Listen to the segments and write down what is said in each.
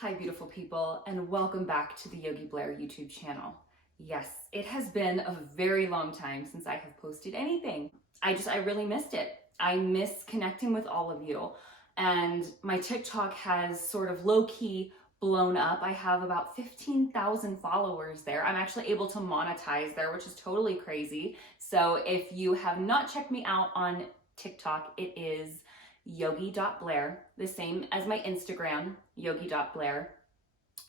Hi beautiful people, and welcome back to the Yogi Blair YouTube channel. Yes, it has been a very long time since I have posted anything. I really missed it. I miss connecting with all of you, and my TikTok has sort of low-key blown up. I have about 15,000 followers there. I'm actually able to monetize there, which is totally crazy. So if you have not checked me out on TikTok, it is yogi.blair, the same as my Instagram, yogi.blair.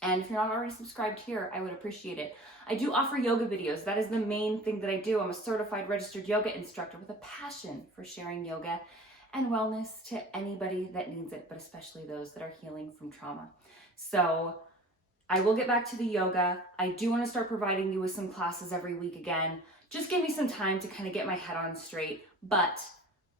And if you're not already subscribed here, I would appreciate it. I do offer yoga videos. That is the main thing that I do. I'm a certified registered yoga instructor with a passion for sharing yoga and wellness to anybody that needs it, but especially those that are healing from trauma. So I will get back to the yoga. I do want to start providing you with some classes every week again. Just give me some time to kind of get my head on straight, but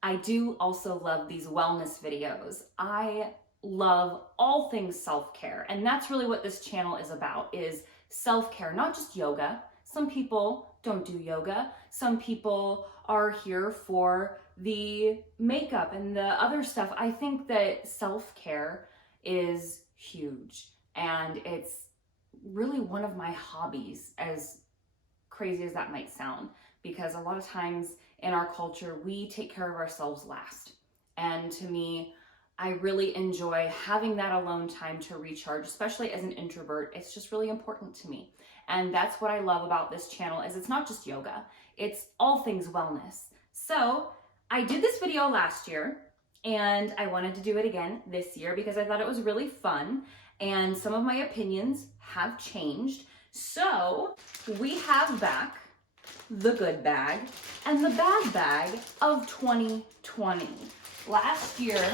I do also love these wellness videos. I love all things self-care, and that's really what this channel is about, is self-care, not just yoga. Some people don't do yoga. Some people are here for the makeup and the other stuff. I think that self-care is huge, and it's really one of my hobbies, as crazy as that might sound, because a lot of times in our culture, we take care of ourselves last. And to me, I really enjoy having that alone time to recharge, especially as an introvert. It's just really important to me. And that's what I love about this channel, is it's not just yoga, it's all things wellness. So I did this video last year, and I wanted to do it again this year because I thought it was really fun, and some of my opinions have changed. So we have back the good bag and the bad bag of 2020. Last year,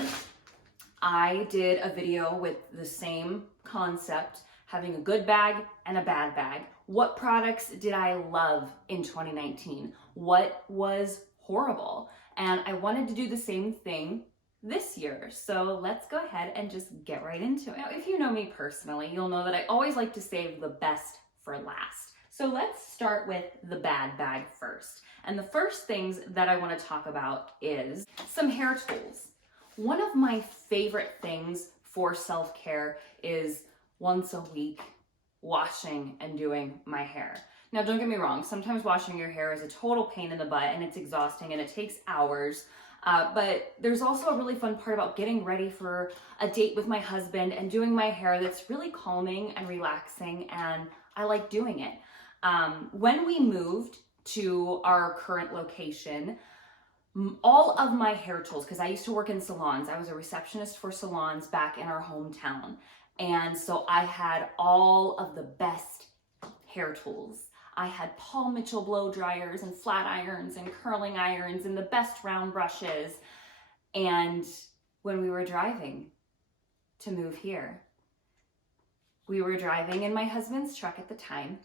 I did a video with the same concept, having a good bag and a bad bag. What products did I love in 2019? What was horrible? And I wanted to do the same thing this year. So let's go ahead and just get right into it. Now, if you know me personally, you'll know that I always like to save the best for last. So let's start with the bad bag first. And the first things that I want to talk about is some hair tools. One of my favorite things for self-care is once a week washing and doing my hair. Now, don't get me wrong, sometimes washing your hair is a total pain in the butt and it's exhausting and it takes hours. But there's also a really fun part about getting ready for a date with my husband and doing my hair that's really calming and relaxing, and I like doing it. When we moved to our current location, all of my hair tools, because I used to work in salons, I was a receptionist for salons back in our hometown. And so I had all of the best hair tools. I had Paul Mitchell blow dryers and flat irons and curling irons and the best round brushes. And when we were driving to move here, we were driving in my husband's truck at the time,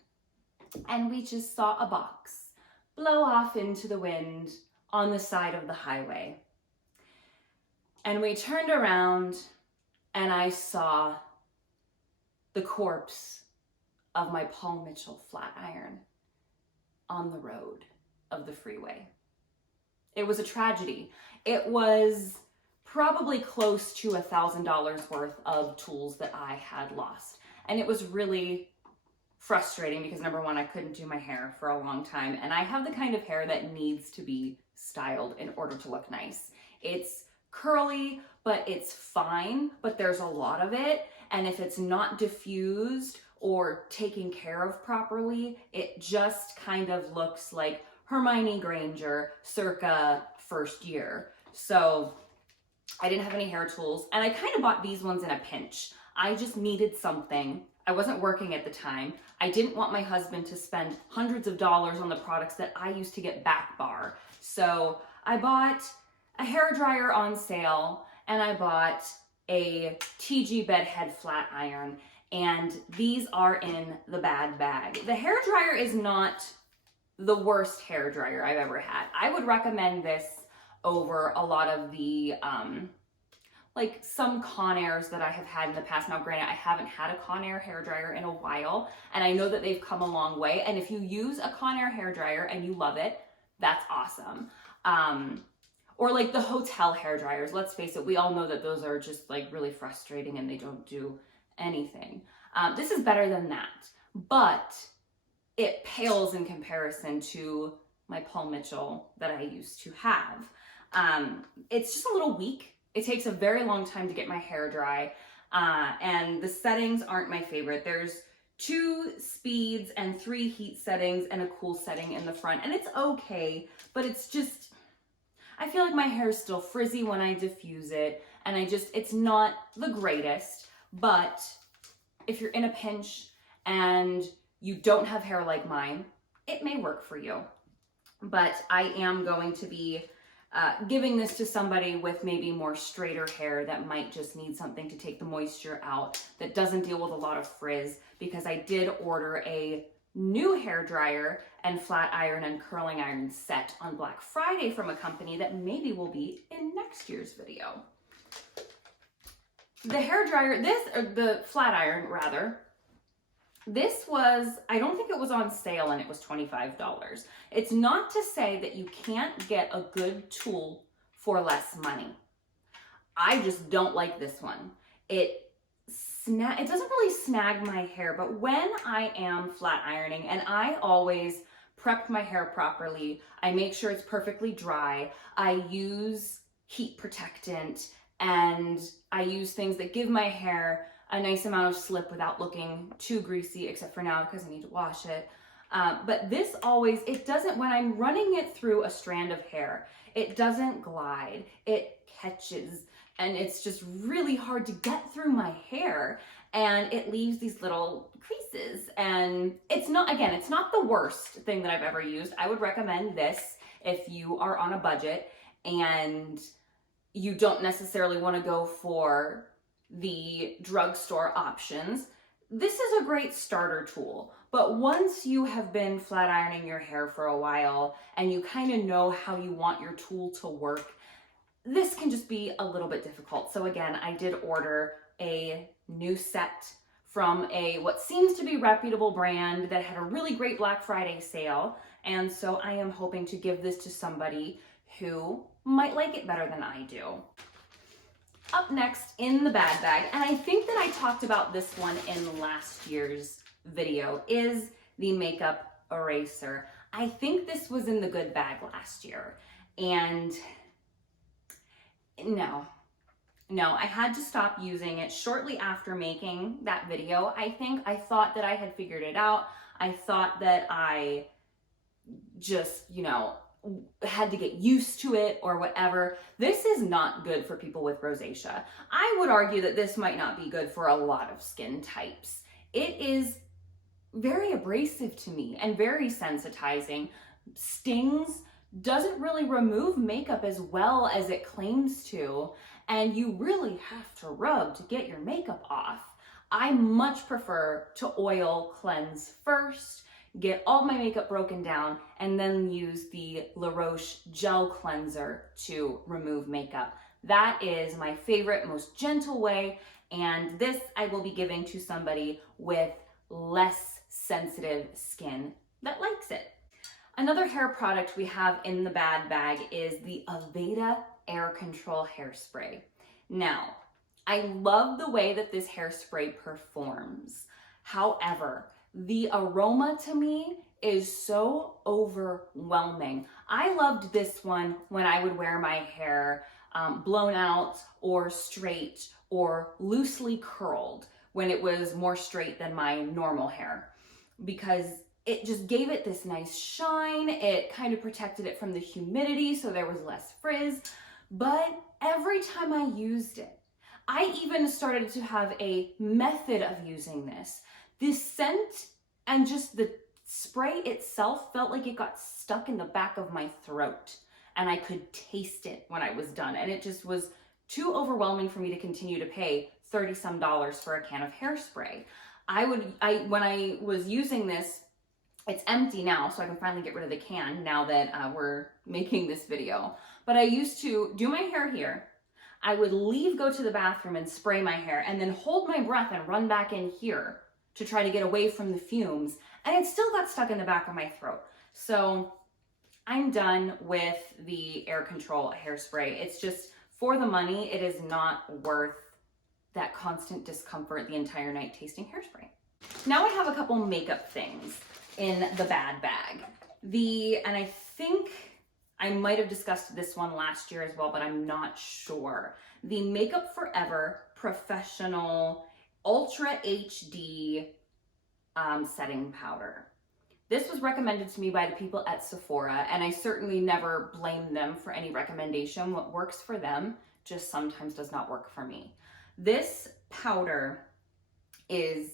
and we just saw a box blow off into the wind on the side of the highway. And we turned around and I saw the corpse of my Paul Mitchell flat iron on the road of the freeway. It was a tragedy. It was probably close to $1,000 worth of tools that I had lost. And it was really frustrating because, number one, I couldn't do my hair for a long time, and I have the kind of hair that needs to be styled in order to look nice. It's curly, but it's fine, but there's a lot of it, and if it's not diffused or taken care of properly, it just kind of looks like Hermione Granger circa first year. So I didn't have any hair tools, and I kind of bought these ones in a pinch. I just needed something. I wasn't working at the time. I didn't want my husband to spend hundreds of dollars on the products that I used to get back bar. So I bought a hair dryer on sale, and I bought a TG bedhead flat iron, and these are in the bad bag. The hair dryer is not the worst hair dryer I've ever had. I would recommend this over a lot of the like some Conairs that I have had in the past. Now, granted, I haven't had a Conair hairdryer in a while, and I know that they've come a long way. And if you use a Conair hairdryer and you love it, that's awesome. Or like the hotel hairdryers, let's face it, we all know that those are just like really frustrating and they don't do anything. This is better than that, but it pales in comparison to my Paul Mitchell that I used to have. It's just a little weak. It takes a very long time to get my hair dry, and the settings aren't my favorite. There's 2 speeds and 3 heat settings and a cool setting in the front, and it's okay, but it's just, I feel like my hair is still frizzy when I diffuse it, and it's not the greatest. But if you're in a pinch and you don't have hair like mine, it may work for you. But I am going to be giving this to somebody with maybe more straighter hair that might just need something to take the moisture out, that doesn't deal with a lot of frizz, because I did order a new hair dryer and flat iron and curling iron set on Black Friday from a company that maybe will be in next year's video. The hair dryer, the flat iron rather, this was, I don't think it was on sale, and it was $25. It's not to say that you can't get a good tool for less money. I just don't like this one. It doesn't really snag my hair, but when I am flat ironing, and I always prep my hair properly, I make sure it's perfectly dry, I use heat protectant, and I use things that give my hair a nice amount of slip without looking too greasy, except for now because I need to wash it. But this always, it doesn't, when I'm running it through a strand of hair, it doesn't glide, it catches, and it's just really hard to get through my hair, and it leaves these little creases. And it's not, again, it's not the worst thing that I've ever used. I would recommend this if you are on a budget and you don't necessarily want to go for the drugstore options. This is a great starter tool, but once you have been flat ironing your hair for a while and you kind of know how you want your tool to work, this can just be a little bit difficult. So again, I did order a new set from what seems to be reputable brand that had a really great Black Friday sale, and so I am hoping to give this to somebody who might like it better than I do. Up next in the bad bag, and I think that I talked about this one in last year's video, is the makeup eraser. I think this was in the good bag last year, and no, I had to stop using it shortly after making that video. I think I thought that I had figured it out. I thought that I just, had to get used to it or whatever. This is not good for people with rosacea. I would argue that this might not be good for a lot of skin types. It is very abrasive to me and very sensitizing. Stings, doesn't really remove makeup as well as it claims to, and you really have to rub to get your makeup off. I much prefer to oil cleanse first, get all my makeup broken down, and then use the La Roche gel cleanser to remove makeup. That is my favorite, most gentle way, and this I will be giving to somebody with less sensitive skin that likes it. Another hair product we have in the bad bag is the Aveda Air Control Hairspray. Now, I love the way that this hairspray performs. However, the aroma to me is so overwhelming. I loved this one when I would wear my hair blown out or straight or loosely curled, when it was more straight than my normal hair, because it just gave it this nice shine. It kind of protected it from the humidity, so there was less frizz. But every time I used it, I even started to have a method of using this. This scent and just the spray itself felt like it got stuck in the back of my throat, and I could taste it when I was done. And it just was too overwhelming for me to continue to pay $30-some for a can of hairspray. When I was using this, it's empty now, so I can finally get rid of the can now that we're making this video. But I used to do my hair here. I would go to the bathroom and spray my hair, and then hold my breath and run back in here to try to get away from the fumes, and it still got stuck in the back of my throat. So I'm done with the air control hairspray. It's just, for the money, it is not worth that constant discomfort the entire night tasting hairspray. Now I have a couple makeup things in the bad bag. And I think I might have discussed this one last year as well, but I'm not sure. The Makeup Forever Professional Ultra HD setting powder. This was recommended to me by the people at Sephora, and I certainly never blame them for any recommendation. What works for them just sometimes does not work for me. This powder is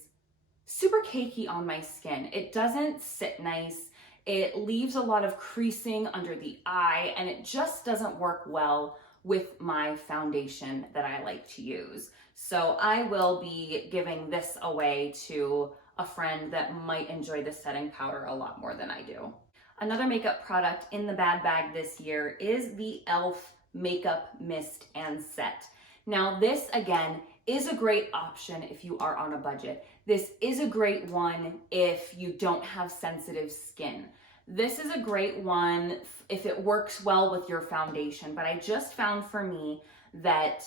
super cakey on my skin. It doesn't sit nice. It leaves a lot of creasing under the eye, and it just doesn't work well with my foundation that I like to use. So I will be giving this away to a friend that might enjoy this setting powder a lot more than I do. Another makeup product in the bad bag this year is the e.l.f. Makeup Mist and Set. Now this, again, is a great option if you are on a budget. This is a great one if you don't have sensitive skin. This is a great one if it works well with your foundation, but I just found for me that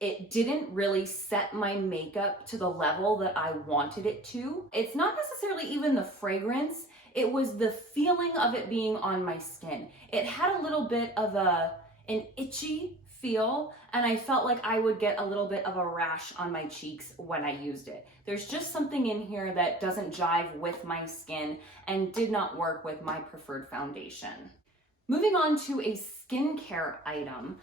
it didn't really set my makeup to the level that I wanted it to. It's not necessarily even the fragrance, it was the feeling of it being on my skin. It had a little bit of an itchy feel, and I felt like I would get a little bit of a rash on my cheeks when I used it. There's just something in here that doesn't jive with my skin and did not work with my preferred foundation. Moving on to a skincare item,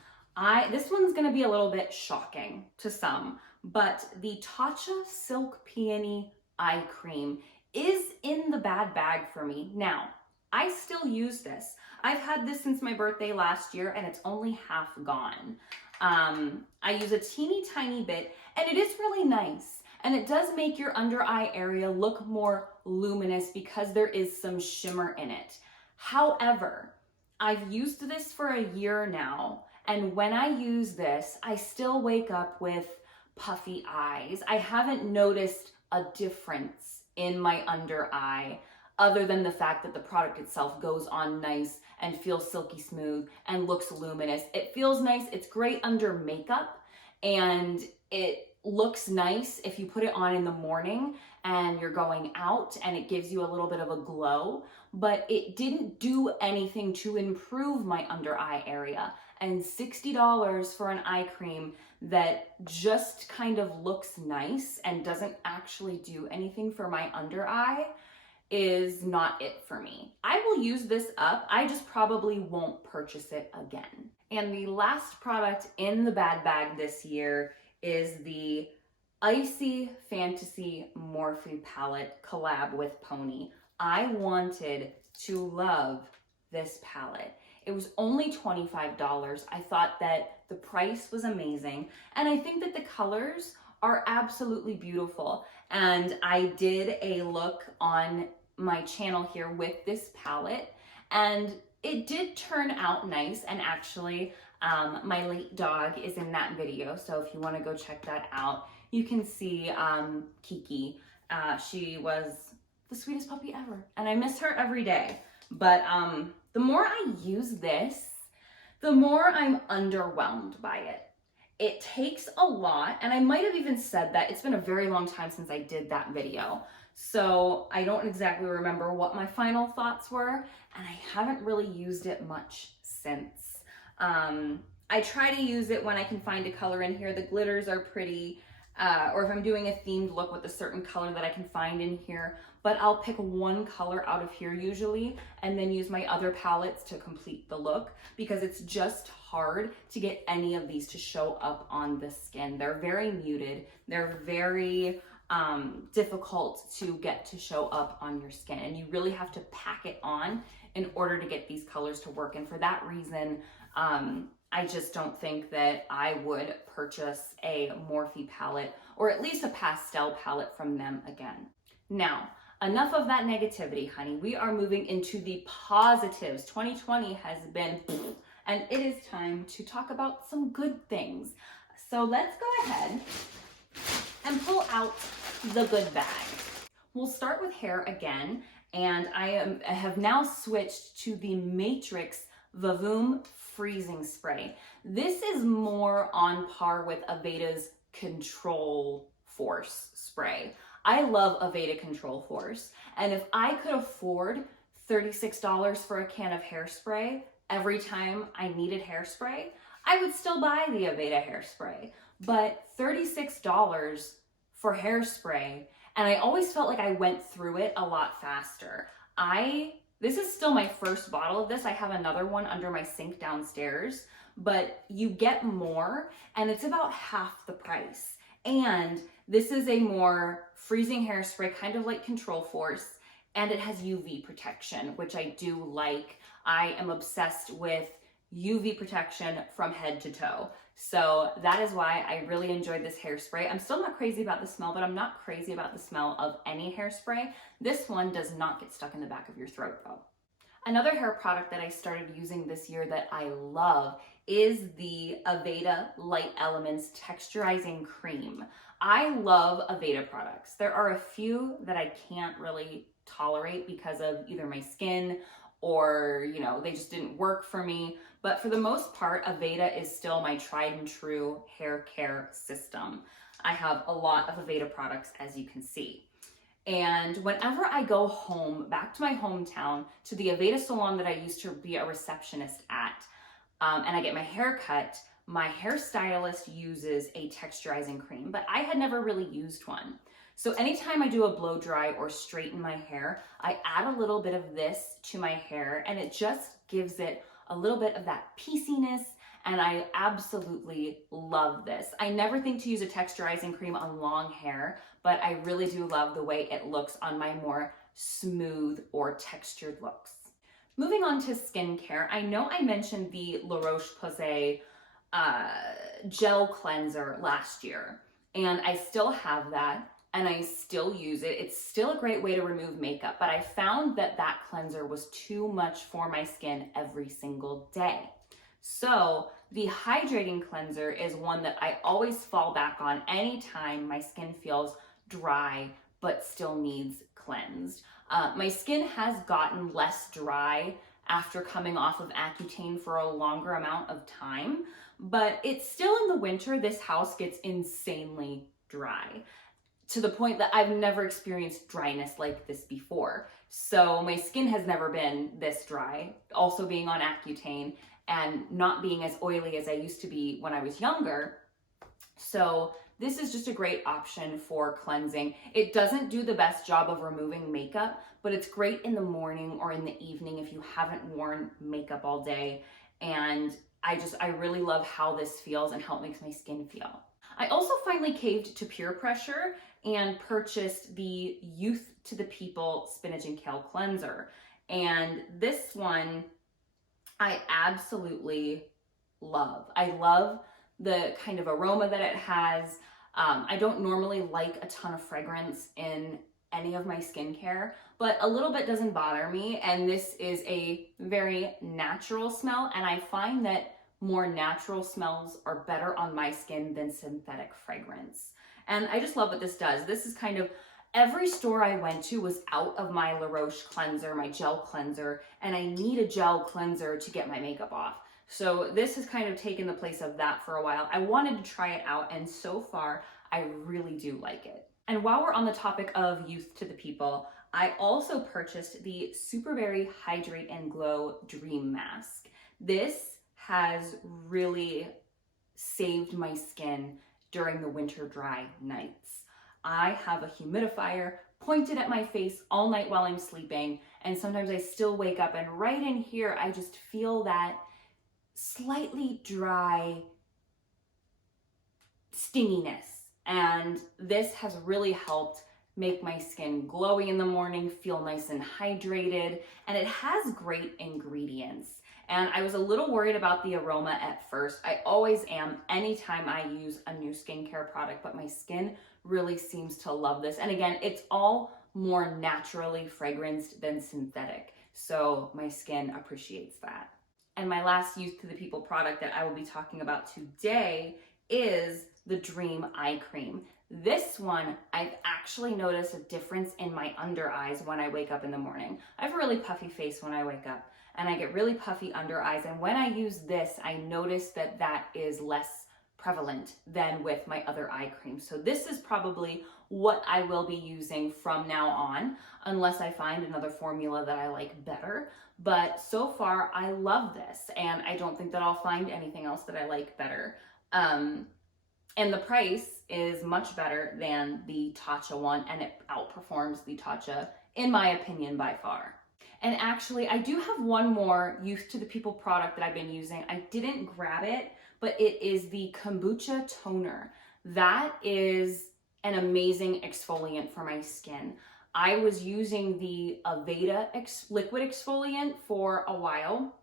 this one's gonna be a little bit shocking to some, but the Tatcha Silk Peony Eye Cream is in the bad bag for me. Now, I still use this. I've had this since my birthday last year and it's only half gone. I use a teeny tiny bit and it is really nice. And it does make your under eye area look more luminous because there is some shimmer in it. However, I've used this for a year now, and when I use this, I still wake up with puffy eyes. I haven't noticed a difference in my under eye other than the fact that the product itself goes on nice and feels silky smooth and looks luminous. It feels nice, it's great under makeup, and it looks nice if you put it on in the morning and you're going out and it gives you a little bit of a glow, but it didn't do anything to improve my under eye area. And $60 for an eye cream that just kind of looks nice and doesn't actually do anything for my under eye is not it for me. I will use this up, I just probably won't purchase it again. And the last product in the bad bag this year is the Icy Fantasy Morphe palette collab with Pony. I wanted to love this palette. It was only $25. I thought that the price was amazing, and I think that the colors are absolutely beautiful. And I did a look on my channel here with this palette, and it did turn out nice. And actually, my late dog is in that video, so if you want to go check that out, you can see Kiki. She was the sweetest puppy ever, and I miss her every day. But the more I use this, the more I'm underwhelmed by it. It takes a lot, and I might have even said that. It's been a very long time since I did that video, so I don't exactly remember what my final thoughts were, and I haven't really used it much since. I try to use it when I can find a color in here. The glitters are pretty, or if I'm doing a themed look with a certain color that I can find in here, but I'll pick one color out of here usually and then use my other palettes to complete the look, because it's just hard to get any of these to show up on the skin. They're very muted. They're very difficult to get to show up on your skin, and you really have to pack it on in order to get these colors to work. And for that reason, I just don't think that I would purchase a Morphe palette, or at least a pastel palette from them again. Now, enough of that negativity, honey. We are moving into the positives. 2020 has been, and it is time to talk about some good things. So let's go ahead and pull out the good bag. We'll start with hair again, and I have now switched to the Matrix Vavoom Freezing Spray. This is more on par with Aveda's control force spray. I love Aveda Control Force, and if I could afford $36 for a can of hairspray every time I needed hairspray, I would still buy the Aveda hairspray. But $36 for hairspray, and I always felt like I went through it a lot faster. This is still my first bottle of this. I have another one under my sink downstairs, but you get more and it's about half the price. And this is a more freezing hairspray, kind of like Control Force, and it has UV protection, which I do like. I am obsessed with UV protection from head to toe. So that is why I really enjoyed this hairspray. I'm still not crazy about the smell, but I'm not crazy about the smell of any hairspray. This one does not get stuck in the back of your throat though. Another hair product that I started using this year that I love is the Aveda Light Elements Texturizing Cream. I love Aveda products. There are a few that I can't really tolerate because of either my skin or, you know, they just didn't work for me. But for the most part, Aveda is still my tried and true hair care system. I have a lot of Aveda products, as you can see. And whenever I go home, back to my hometown, to the Aveda salon that I used to be a receptionist at, and I get my hair cut, my hairstylist uses a texturizing cream, but I had never really used one. So anytime I do a blow dry or straighten my hair, I add a little bit of this to my hair, and it just gives it a little bit of that pieciness, and I absolutely love this. I never think to use a texturizing cream on long hair, but I really do love the way it looks on my more smooth or textured looks. Moving on to skincare, I know I mentioned the La Roche-Posay gel cleanser last year, and I still have that, and I still use it. It's still a great way to remove makeup, but I found that that cleanser was too much for my skin every single day. So the Hydrating Cleanser is one that I always fall back on anytime my skin feels dry but still needs cleansed. My skin has gotten less dry after coming off of Accutane for a longer amount of time, but it's still in the winter. This house gets insanely dry to the point that I've never experienced dryness like this before. So my skin has never been this dry, also being on Accutane and not being as oily as I used to be when I was younger. So this is just a great option for cleansing. It doesn't do the best job of removing makeup, but it's great in the morning or in the evening if you haven't worn makeup all day. And I really love how this feels and how it makes my skin feel. I also finally caved to peer pressure and purchased the Youth to the People Spinach and Kale Cleanser. And this one I absolutely love. I love the kind of aroma that it has. I don't normally like a ton of fragrance in any of my skincare, but a little bit doesn't bother me. And this is a very natural smell. And I find that more natural smells are better on my skin than synthetic fragrance. And I just love what this does. This is kind of, every store I went to was out of my La Roche cleanser, my gel cleanser, and I need a gel cleanser to get my makeup off. So this has kind of taken the place of that for a while. I wanted to try it out, and so far, I really do like it. And while we're on the topic of Youth to the People, I also purchased the Superberry Hydrate and Glow Dream Mask. This has really saved my skin during the winter dry nights. I have a humidifier pointed at my face all night while I'm sleeping, and sometimes I still wake up and right in here I just feel that slightly dry stinginess, and this has really helped make my skin glowy in the morning, feel nice and hydrated, and it has great ingredients. And I was a little worried about the aroma at first. I always am anytime I use a new skincare product, but my skin really seems to love this. And again, it's all more naturally fragranced than synthetic, so my skin appreciates that. And my last Youth to the People product that I will be talking about today is the Dream Eye Cream. This one, I've actually noticed a difference in my under eyes when I wake up in the morning. I have a really puffy face when I wake up, and I get really puffy under eyes, and when I use this, I notice that that is less prevalent than with my other eye cream. So this is probably what I will be using from now on, unless I find another formula that I like better. But so far, I love this, and I don't think that I'll find anything else that I like better. And the price is much better than the Tatcha one, and it outperforms the Tatcha, in my opinion, by far. And actually, I do have one more Youth to the People product that I've been using. I didn't grab it, but it is the Kombucha Toner. That is an amazing exfoliant for my skin. I was using the Aveda liquid exfoliant for a while,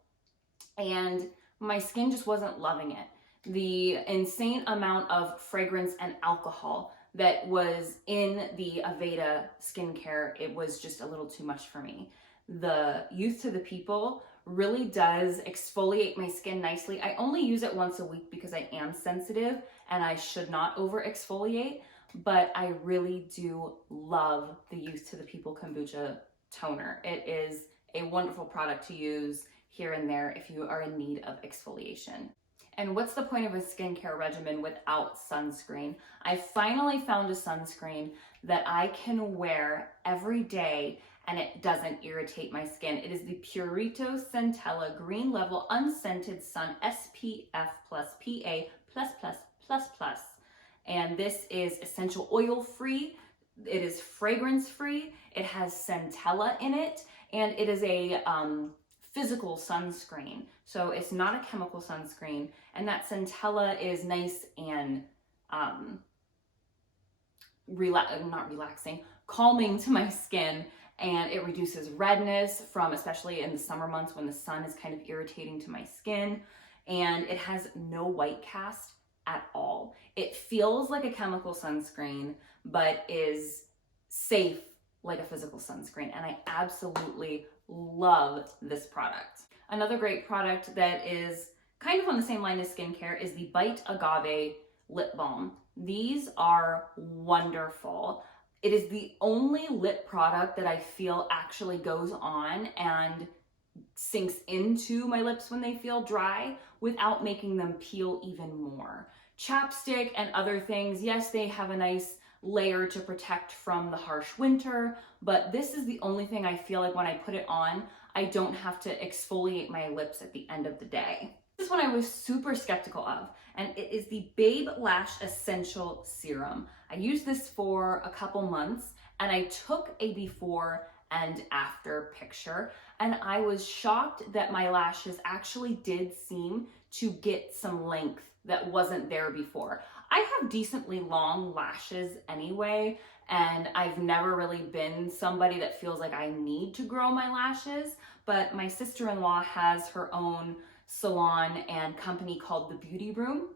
and my skin just wasn't loving it. The insane amount of fragrance and alcohol that was in the Aveda skincare, it was just a little too much for me. The Youth to the People really does exfoliate my skin nicely. I only use it once a week because I am sensitive and I should not over exfoliate, but I really do love the Youth to the People Kombucha Toner. It is a wonderful product to use here and there if you are in need of exfoliation. And what's the point of a skincare regimen without sunscreen? I finally found a sunscreen that I can wear every day and it doesn't irritate my skin. It is the Purito Centella Green Level Unscented Sun SPF plus PA+++++. And this is essential oil free. It is fragrance free. It has centella in it, and it is a physical sunscreen. So it's not a chemical sunscreen, and that centella is nice and calming to my skin, and it reduces redness from, especially in the summer months when the sun is kind of irritating to my skin, and it has no white cast at all. It feels like a chemical sunscreen, but is safe like a physical sunscreen, and I absolutely love this product. Another great product that is kind of on the same line as skincare is the Bite Agave Lip Balm. These are wonderful. It is the only lip product that I feel actually goes on and sinks into my lips when they feel dry without making them peel even more. Chapstick and other things, yes, they have a nice layer to protect from the harsh winter, but this is the only thing I feel like when I put it on, I don't have to exfoliate my lips at the end of the day. This is one I was super skeptical of, and it is the Babe Lash Essential Serum. I used this for a couple months, and I took a before and after picture, and I was shocked that my lashes actually did seem to get some length that wasn't there before. I have decently long lashes anyway, and I've never really been somebody that feels like I need to grow my lashes, but my sister-in-law has her own salon and company called The Beauty Room,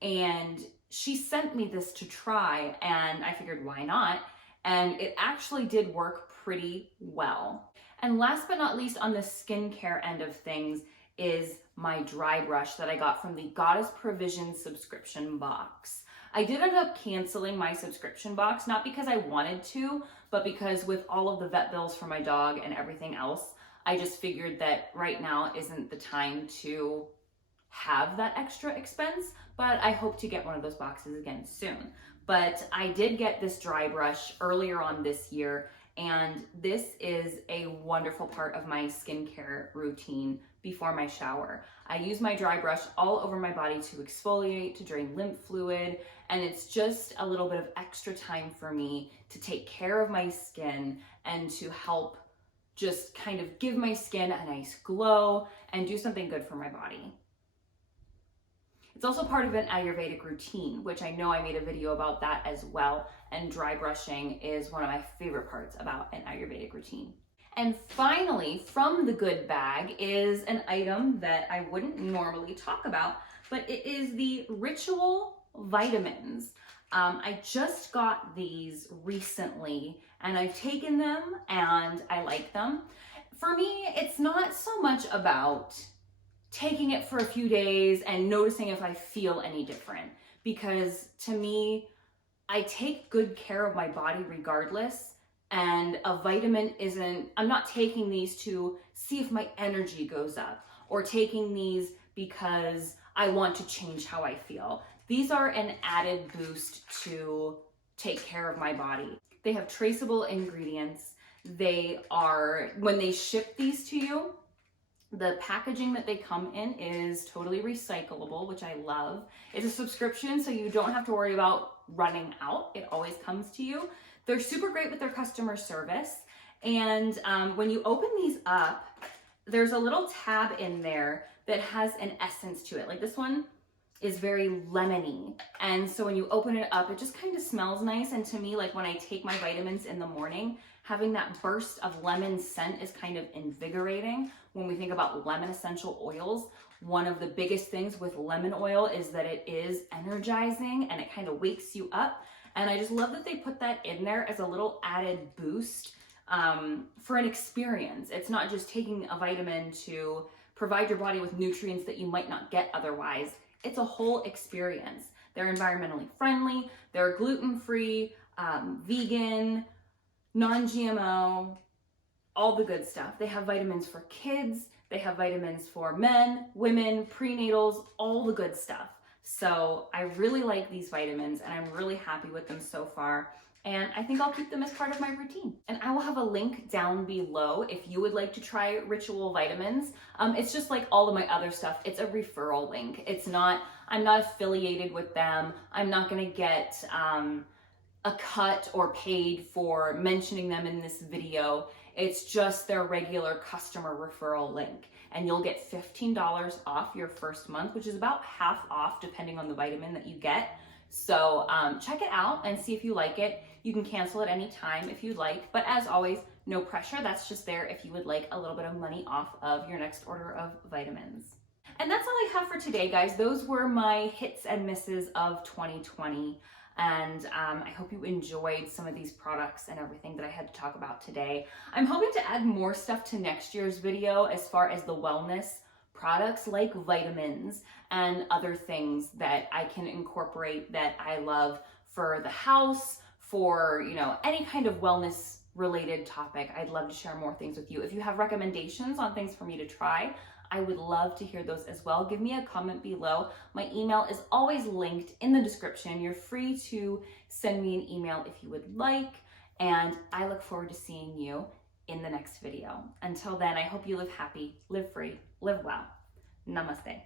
and she sent me this to try, and I figured why not, and it actually did work pretty well. And last but not least on the skincare end of things is my dry brush that I got from the Goddess Provision subscription box. I did end up canceling my subscription box, not because I wanted to, but because with all of the vet bills for my dog and everything else, I just figured that right now isn't the time to have that extra expense, but I hope to get one of those boxes again soon. But I did get this dry brush earlier on this year, and this is a wonderful part of my skincare routine before my shower. I use my dry brush all over my body to exfoliate, to drain lymph fluid, and it's just a little bit of extra time for me to take care of my skin and to help just kind of give my skin a nice glow and do something good for my body. It's also part of an Ayurvedic routine, which I know I made a video about that as well, and dry brushing is one of my favorite parts about an Ayurvedic routine. And finally, from the good bag is an item that I wouldn't normally talk about, but it is the Ritual vitamins. I just got these recently and I've taken them and I like them. For me, it's not so much about taking it for a few days and noticing if I feel any different, because to me, I take good care of my body regardless, and a vitamin I'm not taking these to see if my energy goes up or taking these because I want to change how I feel. These are an added boost to take care of my body. They have traceable ingredients. They are, when they ship these to you, the packaging that they come in is totally recyclable, which I love. It's a subscription, so you don't have to worry about running out. It always comes to you. They're super great with their customer service. And when you open these up, there's a little tab in there that has an essence to it. Like this one is very lemony. And so when you open it up, it just kind of smells nice. And to me, like when I take my vitamins in the morning, having that burst of lemon scent is kind of invigorating. When we think about lemon essential oils, one of the biggest things with lemon oil is that it is energizing and it kind of wakes you up. And I just love that they put that in there as a little added boost for an experience. It's not just taking a vitamin to provide your body with nutrients that you might not get otherwise. It's a whole experience. They're environmentally friendly, they're gluten-free, vegan, non-GMO, all the good stuff. They have vitamins for kids, they have vitamins for men, women, prenatals, all the good stuff. So I really like these vitamins and I'm really happy with them so far. And I think I'll keep them as part of my routine. And I will have a link down below if you would like to try Ritual Vitamins. It's just like all of my other stuff. It's a referral link. I'm not affiliated with them. I'm not gonna get a cut or paid for mentioning them in this video. It's just their regular customer referral link. And you'll get $15 off your first month, which is about half off depending on the vitamin that you get. So check it out and see if you like it. You can cancel at any time if you'd like, but as always, no pressure. That's just there if you would like a little bit of money off of your next order of vitamins. And that's all I have for today, guys. Those were my hits and misses of 2020. And I hope you enjoyed some of these products and everything that I had to talk about today. I'm hoping to add more stuff to next year's video as far as the wellness products like vitamins and other things that I can incorporate that I love for the house, for, you know, any kind of wellness related topic. I'd love to share more things with you. If you have recommendations on things for me to try, I would love to hear those as well. Give me a comment below. My email is always linked in the description. You're free to send me an email if you would like, and I look forward to seeing you in the next video. Until then, I hope you live happy, live free, live well. Namaste.